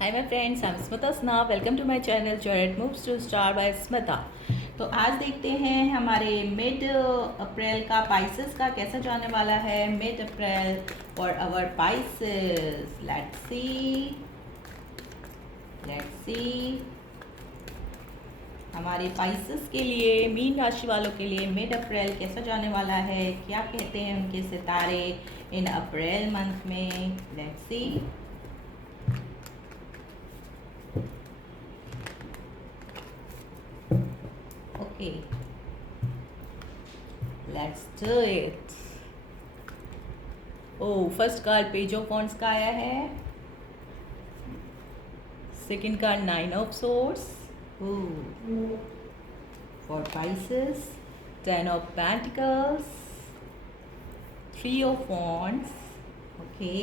Hi my friends, I'm Smita Sna. Welcome to my channel Jared Moves to Star by Smita. तो आज देखते हैं हमारे mid अप्रैल का पाइसेस का कैसा जाने वाला है। Mid April for our Pisces. Let's see हमारे पाइसेस के लिए, मीन राशि वालों के लिए मिड अप्रैल कैसा जाने वाला है, क्या कहते हैं उनके सितारे इन अप्रैल मंथ में। Let's C. Okay, let's do it. First card page of wands का आया है। Second card 9 of swords. For Pisces 10 of pentacles, 3 of wands, okay,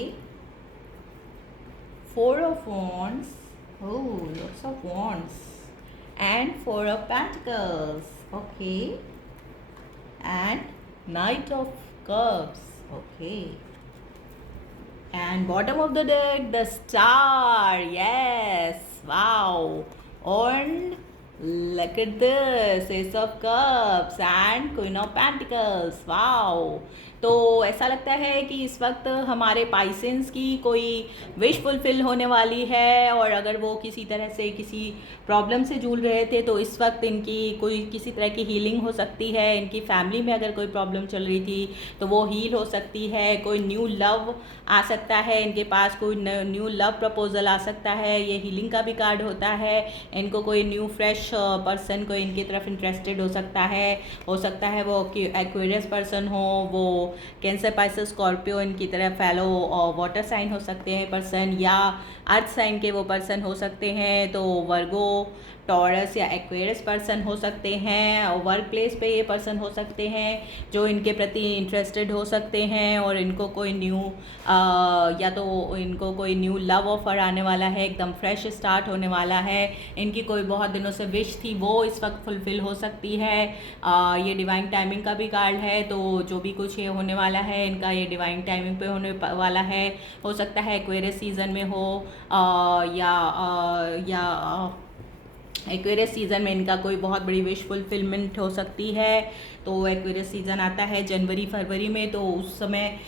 4 of wands, lots of wands, and 4 of pentacles, okay, and knight of cups, okay, and bottom of the deck the star. Yes, wow. And look at this, ace of cups and queen of pentacles, wow. तो ऐसा लगता है कि इस वक्त हमारे पाइसेंस की कोई विश फुलफिल होने वाली है, और अगर वो किसी तरह से किसी प्रॉब्लम से जूझ रहे थे तो इस वक्त इनकी कोई किसी तरह की हीलिंग हो सकती है। इनकी फैमिली में अगर कोई प्रॉब्लम चल रही थी तो वो हील हो सकती है। कोई न्यू लव आ सकता है, इनके पास कोई न्यू लव प्रपोजल आ सकता है। ये हीलिंग का भी कार्ड होता है। इनको कोई न्यू फ्रेश पर्सन को इनकी तरफ इंटरेस्टेड हो सकता है वो एक्वेरियस पर्सन हो, वो कैंसर, पाइसेस, स्कॉर्पियो इनकी तरफ फैलो और वाटर साइन हो सकते हैं पर्सन, या अर्थ साइन के वो पर्सन हो सकते हैं। तो वर्गो, टॉरस या एक्वेरियस पर्सन हो सकते हैं, और वर्क प्लेस पे ये पर्सन हो सकते हैं जो इनके प्रति इंटरेस्टेड हो सकते हैं, और इनको कोई न्यू या तो इनको कोई न्यू लव ऑफर आने वाला है, एकदम फ्रेश स्टार्ट होने वाला है। इनकी कोई बहुत दिनों से विश थी वो इस वक्त फुलफिल हो सकती है। ये डिवाइन टाइमिंग का भी कार्ड है, तो जो भी कुछ ये होने वाला है इनका ये डिवाइन टाइमिंग पे होने वाला है। हो सकता है एक्वेरियस सीजन में हो, या एक्वेरियस सीज़न में इनका कोई बहुत बड़ी विश फुलफिलमेंट हो सकती है। तो एक्वेरियस सीज़न आता है जनवरी फरवरी में, तो उस समय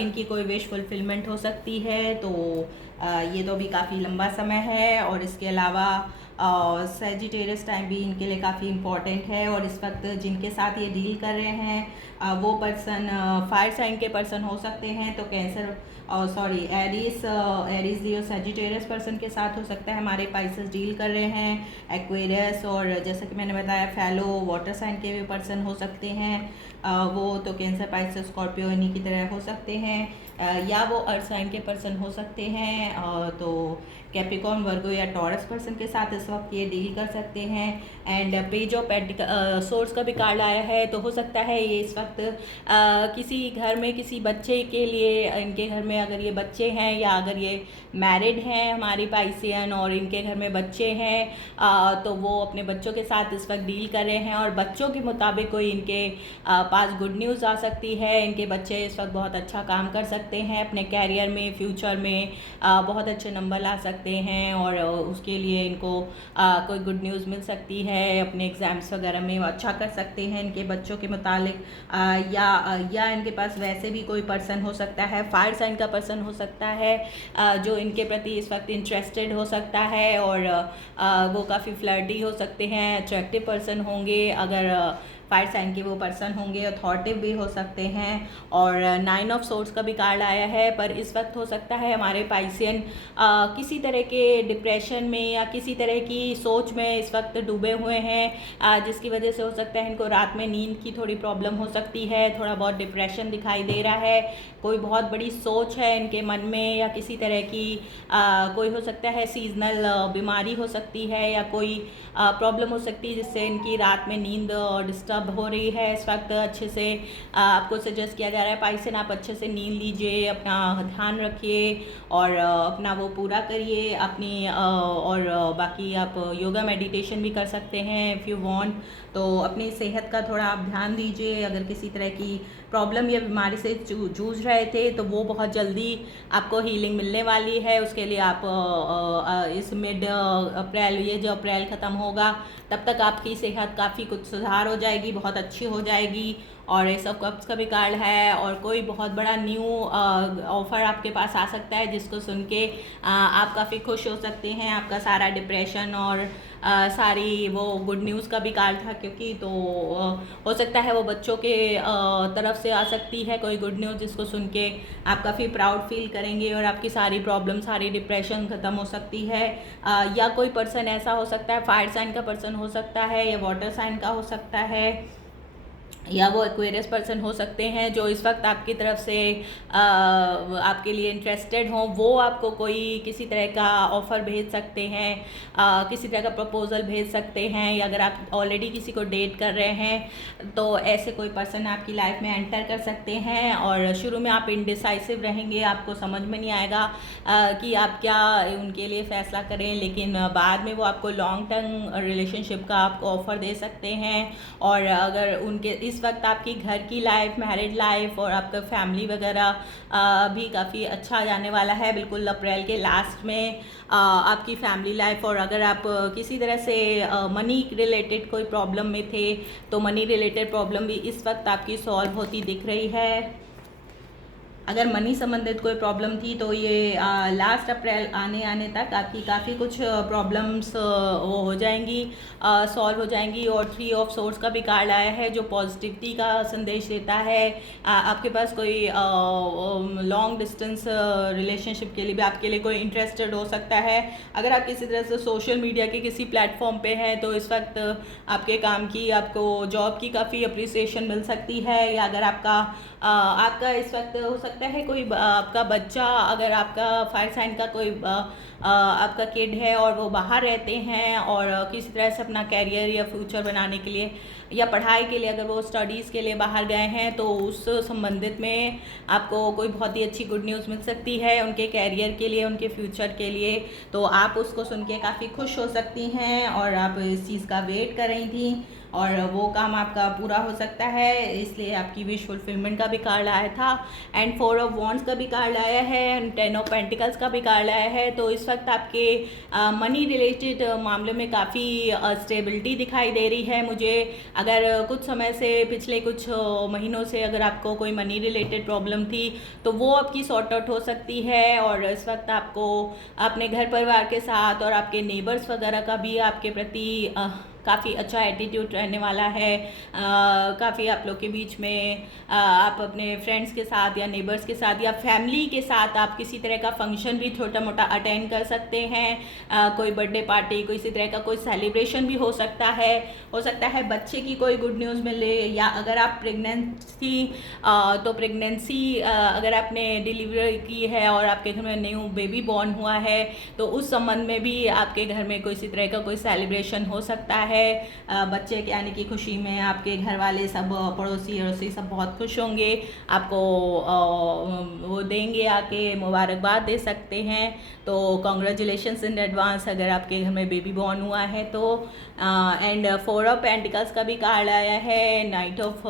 इनकी कोई विश फुलफिलमेंट हो सकती है। तो ये तो भी काफ़ी लंबा समय है। और इसके अलावा सेजिटेरियस टाइम भी इनके लिए काफ़ी इम्पॉर्टेंट है। और इस वक्त जिनके साथ ये डील कर रहे हैं वो पर्सन फायर साइन के पर्सन हो सकते हैं। तो cancer Aries Leo Sagittarius person के साथ हो सकता है हमारे पाइसेस डील कर रहे हैं। एक्वेरियस और जैसा कि मैंने बताया फैलो वाटर साइन के भी पर्सन हो सकते हैं। वो तो कैंसर, पाइसेस, स्कॉर्पियो इन्हीं की तरह हो सकते हैं, या वो अर्थ साइन के पर्सन हो सकते हैं। तो कैप्रिकॉर्न, वर्गो या टॉरस पर्सन के साथ इस वक्त ये डील कर सकते हैं। एंड पेज ऑफ सोर्स का भी कार्ड आया है, तो हो सकता है ये इस वक्त किसी घर में किसी बच्चे के लिए, इनके घर में अगर ये बच्चे हैं या अगर ये मैरिड हैं हमारी पाइसियन और इनके घर में बच्चे हैं, तो वो अपने बच्चों के साथ इस वक्त डील कर रहे हैं, और बच्चों के मुताबिक कोई इनके पास गुड न्यूज़ आ सकती है। इनके बच्चे इस वक्त बहुत अच्छा काम कर सकते हैं अपने कैरियर में, फ्यूचर में बहुत अच्छे नंबर ला सकते हैं, और उसके लिए इनको कोई गुड न्यूज़ मिल सकती है। अपने एग्ज़ाम्स वगैरह में वो अच्छा कर सकते हैं इनके बच्चों के मुतालिक। या इनके पास वैसे भी कोई पर्सन हो सकता है, फायर साइन का पर्सन हो सकता है जो इनके प्रति इस वक्त इंटरेस्टेड हो सकता है, और वो काफ़ी फ्लर्टी हो सकते हैं, अट्रैक्टिव पर्सन होंगे अगर फायर साइन के वो पर्सन होंगे, अथॉरिटिव भी हो सकते हैं। और 9 ऑफ सोर्ड्स का भी कार्ड आया है। पर इस वक्त हो सकता है हमारे पाइसियन किसी तरह के डिप्रेशन में या किसी तरह की सोच में इस वक्त डूबे हुए हैं, जिसकी वजह से हो सकता है इनको रात में नींद की थोड़ी प्रॉब्लम हो सकती है, थोड़ा बहुत डिप्रेशन दिखाई दे रहा है, कोई बहुत बड़ी सोच है इनके मन में, या किसी तरह की कोई हो सकता है सीजनल बीमारी हो सकती है, या कोई प्रॉब्लम हो सकती है जिससे इनकी रात में नींद डिस्टर्ब हो रही है। इस वक्त अच्छे से आपको सजेस्ट किया जा रहा है पाइसन आप अच्छे से नींद लीजिए, अपना ध्यान रखिए और अपना वो पूरा करिए अपनी और बाकी आप योगा मेडिटेशन भी कर सकते हैं इफ़ यू वांट। तो अपनी सेहत का थोड़ा आप ध्यान दीजिए। अगर किसी तरह की प्रॉब्लम या बीमारी से जूझ रहे थे, तो वो बहुत जल्दी आपको हीलिंग मिलने वाली है। उसके लिए आप इस मिड अप्रैल, ये जो अप्रैल ख़त्म होगा तब तक आपकी सेहत काफ़ी कुछ सुधार हो जाएगी, बहुत अच्छी हो जाएगी। और एस ऑफ कप्स का भी कार्ड है, और कोई बहुत बड़ा न्यू ऑफ़र आपके पास आ सकता है जिसको सुन के आप काफ़ी खुश हो सकते हैं। आपका सारा डिप्रेशन और सारी वो गुड न्यूज़ का भी कार्ड था, क्योंकि तो हो सकता है वो बच्चों के तरफ से आ सकती है कोई गुड न्यूज़, जिसको सुन के आप काफ़ी प्राउड फील करेंगे और आपकी सारी प्रॉब्लम, सारी डिप्रेशन ख़त्म हो सकती है। या कोई पर्सन ऐसा हो सकता है, फायर साइन का पर्सन हो सकता है, या वाटर साइन का हो सकता है, या वो एक्वेरियस पर्सन हो सकते हैं जो इस वक्त आपकी तरफ से आपके लिए इंटरेस्टेड हों। वो आपको कोई किसी तरह का ऑफ़र भेज सकते हैं, किसी तरह का प्रपोज़ल भेज सकते हैं, या अगर आप ऑलरेडी किसी को डेट कर रहे हैं तो ऐसे कोई पर्सन आपकी लाइफ में एंटर कर सकते हैं। और शुरू में आप इनडिसाइसिव रहेंगे, आपको समझ में नहीं आएगा कि आप क्या उनके लिए फ़ैसला करें, लेकिन बाद में वो आपको लॉन्ग टर्म रिलेशनशिप का आपको ऑफ़र दे सकते हैं। और अगर उनके इस वक्त आपकी घर की लाइफ, मैरिड लाइफ और आपका फैमिली वगैरह भी काफ़ी अच्छा जाने वाला है। बिल्कुल अप्रैल के लास्ट में आपकी फैमिली लाइफ, और अगर आप किसी तरह से मनी रिलेटेड कोई प्रॉब्लम में थे तो मनी रिलेटेड प्रॉब्लम भी इस वक्त आपकी सॉल्व होती दिख रही है। अगर मनी संबंधित कोई प्रॉब्लम थी तो ये लास्ट अप्रैल आने तक आपकी काफ़ी कुछ प्रॉब्लम्स वो हो जाएंगी, सॉल्व हो जाएंगी। और 3 ऑफ सोर्स का भी कार्ड आया है जो पॉजिटिविटी का संदेश देता है। आपके पास कोई लॉन्ग डिस्टेंस रिलेशनशिप के लिए भी आपके लिए कोई इंटरेस्टेड हो सकता है। अगर आप किसी तरह से सोशल मीडिया के किसी प्लेटफॉर्म पे हैं तो इस वक्त आपके काम की, आपको जॉब की काफ़ी अप्रिसिएशन मिल सकती है। या अगर आपका इस वक्त हो सकता है कोई आपका बच्चा, अगर आपका फायर साइन का कोई आपका किड है और वो बाहर रहते हैं और किसी तरह से अपना कैरियर या फ्यूचर बनाने के लिए या पढ़ाई के लिए अगर वो स्टडीज़ के लिए बाहर गए हैं, तो उस संबंधित में आपको कोई बहुत ही अच्छी गुड न्यूज़ मिल सकती है उनके कैरियर के लिए, उनके फ्यूचर के लिए। तो आप उसको सुन के काफ़ी खुश हो सकती हैं और आप इस चीज़ का वेट कर रही थी और वो काम आपका पूरा हो सकता है, इसलिए आपकी विश फुलफिलमेंट का भी कार्ड आया था। एंड 4 ऑफ वॉन्ड्स का भी कार्ड आया है, एंड 10 ऑफ पेंटिकल्स का भी कार्ड आया है। तो इस वक्त आपके मनी रिलेटेड मामले में काफ़ी स्टेबिलिटी दिखाई दे रही है मुझे। अगर कुछ समय से, पिछले कुछ महीनों से अगर आपको कोई मनी रिलेटेड प्रॉब्लम थी तो वो आपकी सॉर्ट आउट हो सकती है। और इस वक्त आपको अपने घर परिवार के साथ और आपके नेबर्स वगैरह का भी आपके प्रति काफ़ी अच्छा एटीट्यूड रहने वाला है। काफ़ी आप लोग के बीच में आप अपने फ्रेंड्स के साथ या नेबर्स के साथ या फैमिली के साथ आप किसी तरह का फंक्शन भी छोटा मोटा अटेंड कर सकते हैं। कोई बर्थडे पार्टी, कोई इसी तरह का कोई सेलिब्रेशन भी हो सकता है बच्चे की कोई गुड न्यूज़ मिले। या अगर आप प्रेग्नेंट थी तो प्रेगनेंसी अगर आपने डिलीवरी की है और आपके घर में न्यू बेबी बॉर्न हुआ है तो उस संबंध में भी आपके घर में कोई इसी तरह का कोई सेलिब्रेशन हो सकता है। बच्चे के आने की खुशी में आपके घर वाले सब, पड़ोसी अड़ोसी सब बहुत खुश होंगे, आपको वो देंगे, आके मुबारकबाद दे सकते हैं। तो कॉन्ग्रेचुलेशंस इन एडवांस अगर आपके घर में बेबी बॉर्न हुआ है तो। एंड 4 ऑफ पेंटिकल्स का भी कार्ड आया है, नाइट ऑफ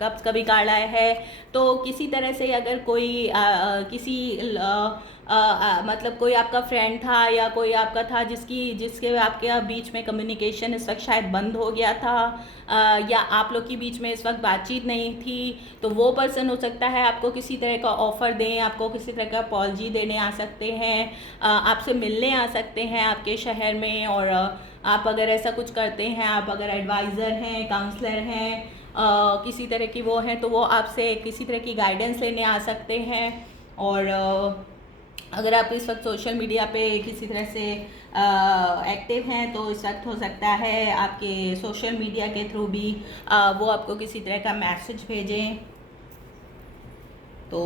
कप्स का भी कार्ड आया है। तो किसी तरह से अगर कोई मतलब कोई आपका फ्रेंड था या कोई आपका था जिसके आपके बीच में कम्युनिकेशन इस वक्त शायद बंद हो गया था, या आप लोग के बीच में इस वक्त बातचीत नहीं थी, तो वो पर्सन हो सकता है आपको किसी तरह का ऑफ़र दें, आपको किसी तरह का अपॉलजी देने आ सकते हैं, आपसे मिलने आ सकते हैं आपके शहर में। और आप अगर ऐसा कुछ करते हैं, आप अगर एडवाइज़र हैं, काउंसलर हैं, किसी तरह की वो हैं, तो वो आपसे किसी तरह की गाइडेंस लेने आ सकते हैं। और अगर आप इस वक्त सोशल मीडिया पे किसी तरह से एक्टिव हैं तो इस वक्त हो सकता है आपके सोशल मीडिया के थ्रू भी वो आपको किसी तरह का मैसेज भेजें। तो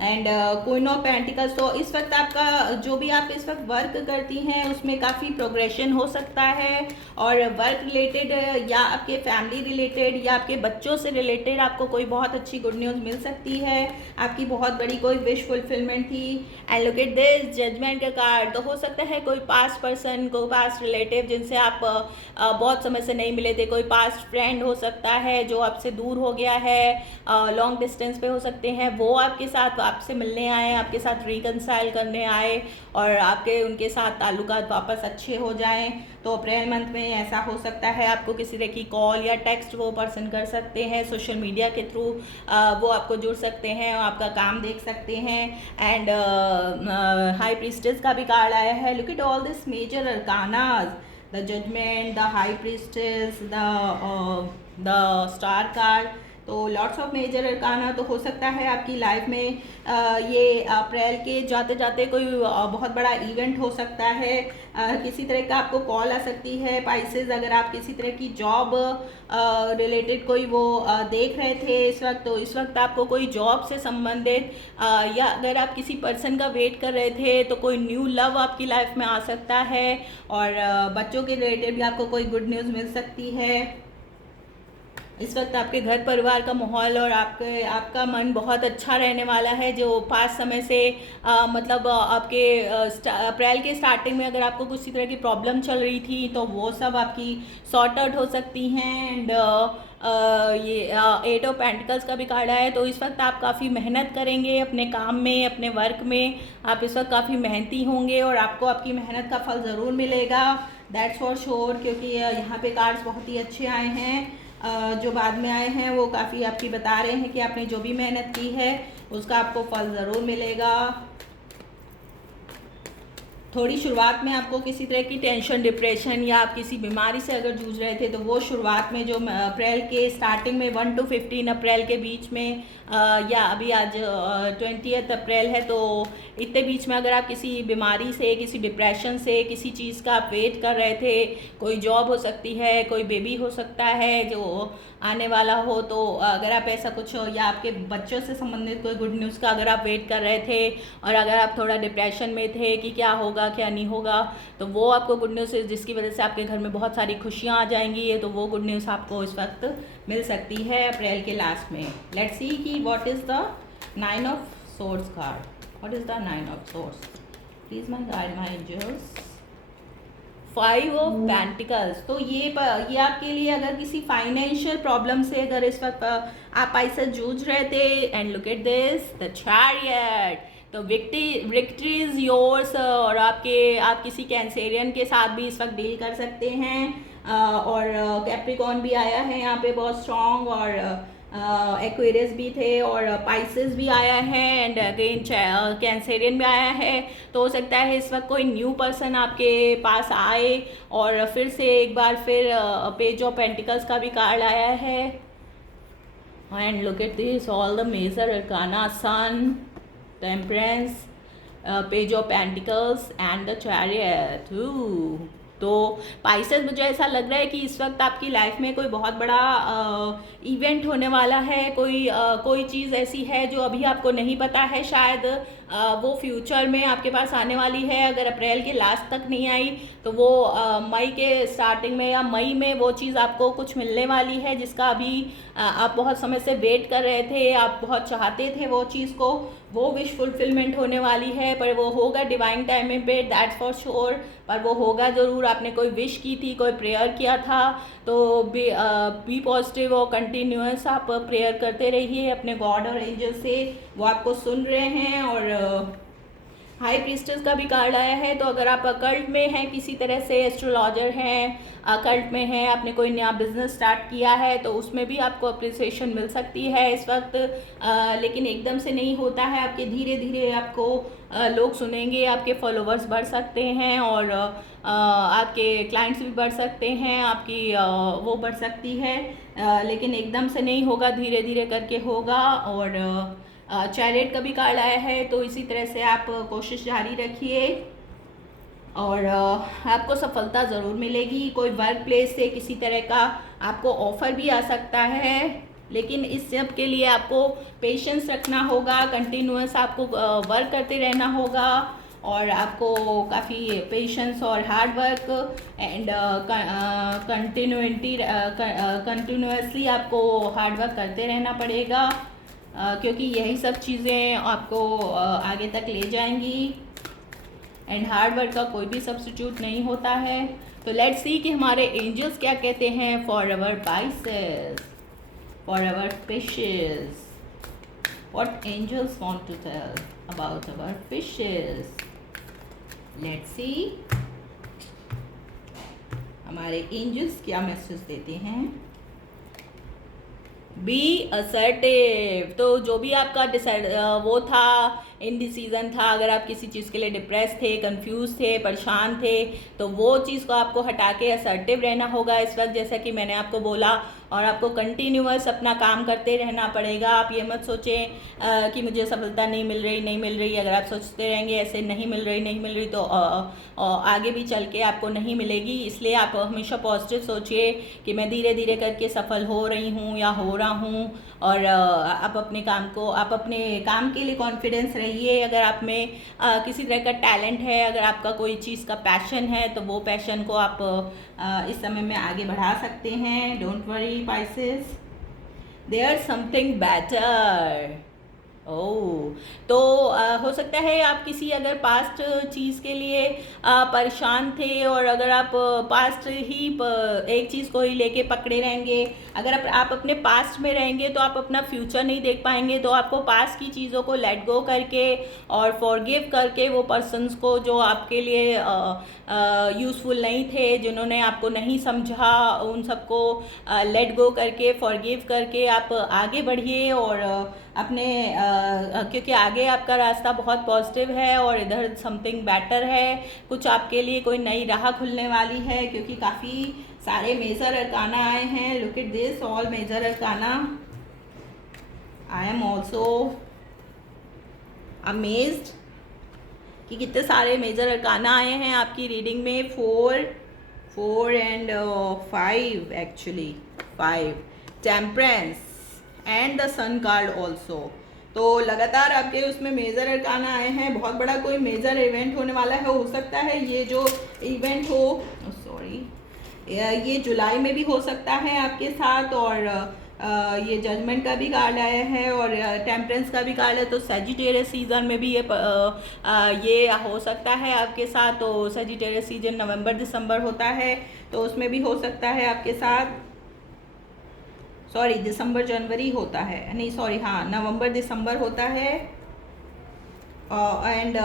एंड क्वीन ऑफ पेंटिकल्स। तो इस वक्त आपका जो भी आप इस वक्त वर्क करती हैं उसमें काफ़ी प्रोग्रेशन हो सकता है, और वर्क रिलेटेड या आपके फैमिली रिलेटेड या आपके बच्चों से रिलेटेड आपको कोई बहुत अच्छी गुड न्यूज़ मिल सकती है, आपकी बहुत बड़ी कोई विश फुलफिलमेंट थी। And look at this judgement का कार्ड। तो हो सकता है कोई पास्ट पर्सन, कोई पास्ट रिलेटिव जिनसे आप बहुत समय से नहीं मिले थे, कोई पास्ट फ्रेंड हो सकता है जो आपसे दूर हो गया है, लॉन्ग डिस्टेंस पे हो सकते हैं, वो आपके साथ आपसे मिलने आए, आपके साथ रिकनसाइल करने आए और आपके उनके साथ ताल्लुकात वापस अच्छे हो जाएं। तो अप्रैल मंथ में ऐसा हो सकता है। आपको किसी तरह की कॉल या टेक्स्ट वो पर्सन कर सकते हैं, सोशल मीडिया के थ्रू वो आपको जुड़ सकते हैं, आपका काम देख सकते हैं। एंड हाई प्रीस्टेस का भी कार्ड आया है। Look at all this major arcanas, the judgment, the high priestess, the star card. तो लॉट्स ऑफ मेजर अरकाना। तो हो सकता है आपकी लाइफ में ये अप्रैल के जाते जाते कोई बहुत बड़ा इवेंट हो सकता है, किसी तरह का आपको कॉल आ सकती है पाइसेस। अगर आप किसी तरह की जॉब रिलेटेड कोई वो देख रहे थे इस वक्त, तो इस वक्त आपको कोई जॉब से संबंधित या अगर आप किसी पर्सन का वेट कर रहे थे तो कोई न्यू लव आपकी लाइफ में आ सकता है, और बच्चों के रिलेटेड भी आपको कोई गुड न्यूज़ मिल सकती है। इस वक्त आपके घर परिवार का माहौल और आपका मन बहुत अच्छा रहने वाला है। जो पास समय से मतलब आपके अप्रैल के स्टार्टिंग में अगर आपको किसी तरह की प्रॉब्लम चल रही थी तो वो सब आपकी सॉर्ट आउट हो सकती हैं। एंड ये 8 ऑफ पेंटिकल्स का भी कार्ड है। तो इस वक्त आप काफ़ी मेहनत करेंगे अपने काम में, अपने वर्क में। आप इस वक्त काफ़ी मेहनती होंगे और आपको आपकी मेहनत का फल ज़रूर मिलेगा, दैट्स फॉर श्योर। क्योंकि यहाँ पे कार्ड्स बहुत ही अच्छे आए हैं। जो बाद में आए हैं वो काफ़ी आपकी बता रहे हैं कि आपने जो भी मेहनत की है उसका आपको फल ज़रूर मिलेगा। थोड़ी शुरुआत में आपको किसी तरह की टेंशन, डिप्रेशन या आप किसी बीमारी से अगर जूझ रहे थे तो वो शुरुआत में जो अप्रैल के स्टार्टिंग में 1 to 15 अप्रैल के बीच में या अभी आज 20 अप्रैल है, तो इतने बीच में अगर आप किसी बीमारी से, किसी डिप्रेशन से, किसी चीज़ का आप वेट कर रहे थे, कोई जॉब हो सकती है, कोई बेबी हो सकता है जो आने वाला हो, तो अगर आप ऐसा कुछ या आपके बच्चों से संबंधित कोई गुड न्यूज़ का अगर आप वेट कर रहे थे और अगर आप थोड़ा डिप्रेशन में थे कि क्या होगा क्या नहीं होगा, तो वो आपको गुड न्यूज़ जिसकी वजह से आपके घर में बहुत सारी खुशियाँ आ जाएंगी। तो वो गुड न्यूज़ आपको इस वक्त मिल सकती है अप्रैल के लास्ट में। लेट्स सी कि what is the 9 of swords card. What is the 9 of swords? Please my guide my angels. 5 of pentacles. तो ये आपके लिए अगर किसी फाइनेंशियल प्रॉब्लम से अगर इस वक्त आप ऐसे जूझ रहे थे। And look at this the chariot. तो विक्ट्री इज योर्स। और आप किसी कैंसेरियन के साथ भी इस वक्त डील कर सकते हैं। और कैप्रिकॉन भी आया है यहाँ पे बहुत स्ट्रॉन्ग, और एक्वेरियस भी थे, और पाइसेस भी आया है, एंड अगेन कैंसेरियन भी आया है। तो हो सकता है इस वक्त कोई न्यू पर्सन आपके पास आए। और फिर से एक बार फिर पेज ऑफ पेंटिकल्स का भी कार्ड आया है। And look at this all the major arcana, sun, temperance, page of pentacles and the chariot. तो पाइसेस, मुझे ऐसा लग रहा है कि इस वक्त आपकी लाइफ में कोई बहुत बड़ा इवेंट होने वाला है। कोई चीज़ ऐसी है जो अभी आपको नहीं पता है, शायद वो फ्यूचर में आपके पास आने वाली है। अगर अप्रैल के लास्ट तक नहीं आई तो वो मई के स्टार्टिंग में या मई में वो चीज़ आपको कुछ मिलने वाली है जिसका अभी आप बहुत समय से वेट कर रहे थे, आप बहुत चाहते थे वो चीज़ को। वो विश फुलफिलमेंट होने वाली है, पर वो होगा डिवाइन टाइमिंग पे, दैट्स फॉर श्योर। पर वो होगा ज़रूर। आपने कोई विश की थी, कोई प्रेयर किया था, तो बी पॉजिटिव और कंटिन्यूअस आप प्रेयर करते रहिए अपने गॉड और एंजल से, वो आपको सुन रहे हैं। और हाई प्रीस्टेस का भी कार्ड आया है। तो अगर आप अकल्ट में हैं, किसी तरह से एस्ट्रोलॉजर हैं, अकल्ट में हैं, आपने कोई नया बिजनेस स्टार्ट किया है, तो उसमें भी आपको अप्रिसिएशन मिल सकती है इस वक्त। लेकिन एकदम से नहीं होता है, आपके धीरे धीरे आपको लोग सुनेंगे, आपके फॉलोवर्स बढ़ सकते हैं, और आपके क्लाइंट्स भी बढ़ सकते हैं, आपकी वो बढ़ सकती है। लेकिन एकदम से नहीं होगा, धीरे धीरे करके होगा। और चैरियट का भी कार्ड आया है। तो इसी तरह से आप कोशिश जारी रखिए और आपको सफलता ज़रूर मिलेगी। कोई वर्क प्लेस से किसी तरह का आपको ऑफ़र भी आ सकता है। लेकिन इस सब के लिए आपको पेशेंस रखना होगा, कंटिन्यूअस आपको वर्क करते रहना होगा, और आपको काफ़ी पेशेंस और हार्ड वर्क एंड कंटिन्यूसली आपको हार्ड वर्क करते रहना पड़ेगा, क्योंकि यही सब चीज़ें आपको आगे तक ले जाएंगी, एंड हार्ड वर्क का कोई भी सब्स्टिट्यूट नहीं होता है। तो लेट्स सी कि हमारे एंजल्स क्या कहते हैं for our Pisces, for our fishes, what angels want to tell about our fishes. Let's see हमारे एंजल्स क्या मैसेज देते हैं। Be assertive. तो जो भी आपका वो था, इनडिसीजन था, अगर आप किसी चीज़ के लिए डिप्रेस थे, कंफ्यूज थे, परेशान थे, तो वो चीज़ को आपको हटा के असर्टिव रहना होगा इस वक्त, जैसा कि मैंने आपको बोला, और आपको कंटिन्यूअस अपना काम करते रहना पड़ेगा। आप ये मत सोचें कि मुझे सफलता नहीं मिल रही। अगर आप सोचते रहेंगे ऐसे नहीं मिल रही तो आगे भी चल के आपको नहीं मिलेगी। इसलिए आप हमेशा पॉजिटिव सोचिए कि मैं धीरे धीरे करके सफल हो रही हूँ या हो रहा हूँ, और आप अपने काम के लिए कॉन्फिडेंस रहिए। अगर आप में किसी तरह का टैलेंट है, अगर आपका कोई चीज़ का पैशन है, तो वो पैशन को आप इस समय में आगे बढ़ा सकते हैं। Don't worry Pisces, there something better. Oh, तो हो सकता है आप किसी अगर पास्ट चीज़ के लिए परेशान थे, और अगर आप पास्ट ही एक चीज़ को ही लेके पकड़े रहेंगे, अगर आप अपने पास्ट में रहेंगे तो आप अपना फ्यूचर नहीं देख पाएंगे। तो आपको पास्ट की चीज़ों को लेट गो करके और फॉरगिव करके, वो पर्सन्स को जो आपके लिए यूज़फुल नहीं थे, जिन्होंने आपको नहीं समझा, उन सबको लेट गो करके, फॉरगिव करके आप आगे बढ़िए, और अपने क्योंकि आगे आपका रास्ता बहुत पॉजिटिव है, और इधर समथिंग बेटर है, कुछ आपके लिए कोई नई राह खुलने वाली है, क्योंकि काफ़ी सारे मेजर अरकाना आए हैं। Look at this, all major arcana. I am also amazed कि कितने सारे मेजर अरकाना आए हैं आपकी रीडिंग में। 4 and 5 actually, 5 temperance and the sun card also. तो लगातार आपके उसमें मेजर अरकाना आए हैं। बहुत बड़ा कोई मेजर इवेंट होने वाला है। हो सकता है ये जो इवेंट हो, सॉरी, ये जुलाई में भी हो सकता है आपके साथ, और ये जजमेंट का भी कार्ड आया है, और टेम्परेंस का भी कार्ड है। तो सेजिटेरियस सीजन में भी ये हो सकता है आपके साथ। तो सेजिटेरियस सीजन नवंबर दिसंबर होता है, तो उसमें भी हो सकता है आपके साथ। सॉरी, दिसंबर जनवरी होता है, नहीं सॉरी, हाँ, नवंबर दिसंबर होता है। एंड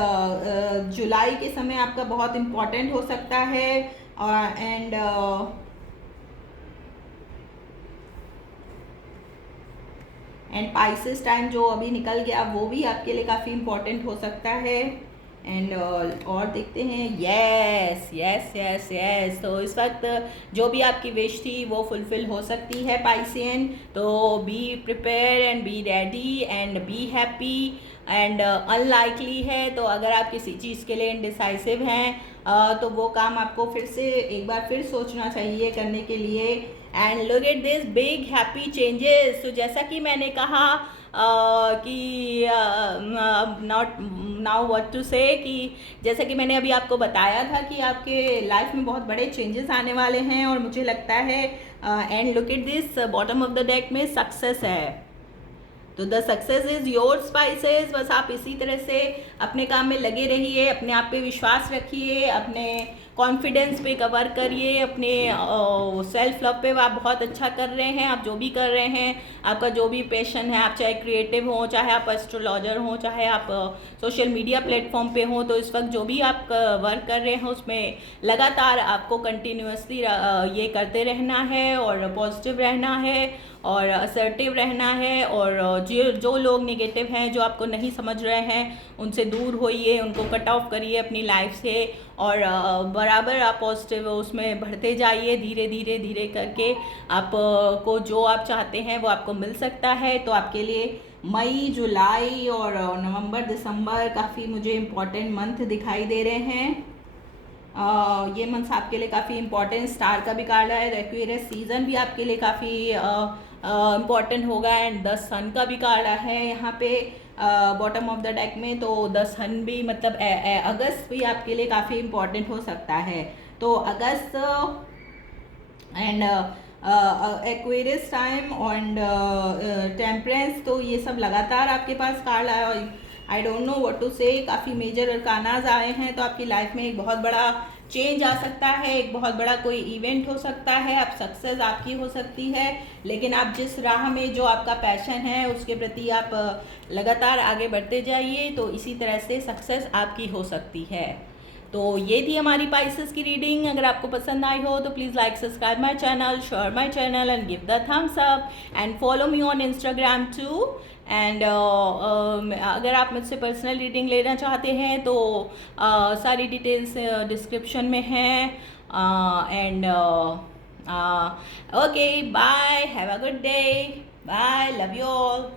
जुलाई के समय आपका बहुत इम्पॉर्टेंट हो सकता है। एंड पाइसेस टाइम जो अभी निकल गया, वो भी आपके लिए काफ़ी इम्पॉर्टेंट हो सकता है। एंड और देखते हैं, यस यस यस यस। तो इस वक्त जो भी आपकी विश थी वो फुलफिल हो सकती है पाइसियन। तो be prepare and be ready and be happy. And unlikely है, तो अगर आप किसी चीज़ के लिए इनडिसाइसिव हैं तो वो काम आपको फिर से एक बार फिर सोचना चाहिए करने के लिए। And look at this big happy changes. तो जैसा कि मैंने कहा कि नॉट नाउ व्हाट टू से, कि जैसा कि मैंने अभी आपको बताया था कि आपके लाइफ में बहुत बड़े चेंजेस आने वाले हैं, और मुझे लगता है and look at this, bottom of the deck में सक्सेस है। तो the success is your spices. बस आप इसी तरह से अपने काम में लगे रहिए, अपने आप पे विश्वास रखिए, अपने कॉन्फिडेंस पे कवर करिए, अपने सेल्फ लव पे आप बहुत अच्छा कर रहे हैं। आप जो भी कर रहे हैं, आपका जो भी पैशन है, आप चाहे क्रिएटिव हो, चाहे आप एस्ट्रोलॉजर हो, चाहे आप सोशल मीडिया प्लेटफॉर्म पे हो, तो इस वक्त जो भी आप वर्क कर रहे हैं उसमें लगातार आपको कंटिन्यूसली ये करते रहना है, और पॉजिटिव रहना है, और असर्टिव रहना है। और जो लोग नेगेटिव हैं, जो आपको नहीं समझ रहे हैं, उनसे दूर होइए, उनको कट ऑफ करिए अपनी लाइफ से, और बराबर आप पॉजिटिव उसमें बढ़ते जाइए। धीरे धीरे धीरे करके आप को जो आप चाहते हैं वो आपको मिल सकता है। तो आपके लिए मई, जुलाई और नवंबर दिसंबर काफ़ी मुझे इम्पॉर्टेंट मंथ दिखाई दे रहे हैं। ये मंथ्स आपके लिए काफ़ी इम्पॉर्टेंट, स्टार का भी कार्ड है, एक्वेरियस सीजन भी आपके लिए काफ़ी इम्पॉर्टेंट होगा। एंड द सन का भी कार्ड है यहाँ पे बॉटम ऑफ द डेक में, तो द सन भी मतलब अगस्त भी आपके लिए काफ़ी इम्पॉर्टेंट हो सकता है। तो अगस्त and Aquarius time and temperance, तो ये सब लगातार आपके पास कार्ड आया। I don't know what to say, काफ़ी मेजर अरकानाज आए हैं, तो आपकी लाइफ में एक बहुत बड़ा चेंज आ सकता है, एक बहुत बड़ा कोई इवेंट हो सकता है, आप सक्सेस आपकी हो सकती है। लेकिन आप जिस राह में जो आपका पैशन है उसके प्रति आप लगातार आगे बढ़ते जाइए, तो इसी तरह से सक्सेस आपकी हो सकती है। तो ये थी हमारी पाइसेस की रीडिंग। अगर आपको पसंद आई हो तो please like subscribe my channel, share my channel and give the thumbs up and follow me on Instagram too. And अगर आप मुझसे पर्सनल रीडिंग लेना चाहते हैं तो सारी डिटेल्स डिस्क्रिप्शन में हैं। And okay, bye, have a good day, bye, love you all.